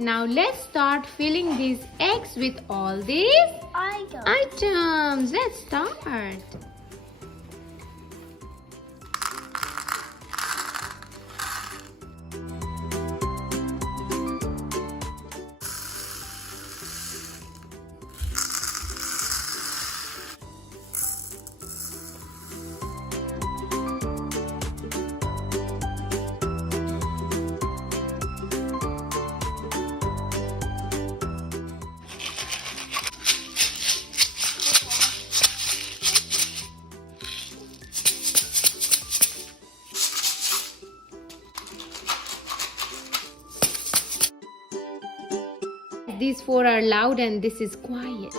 Now let's start filling these eggs with all these items. Let's start. These four are loud and this is quiet.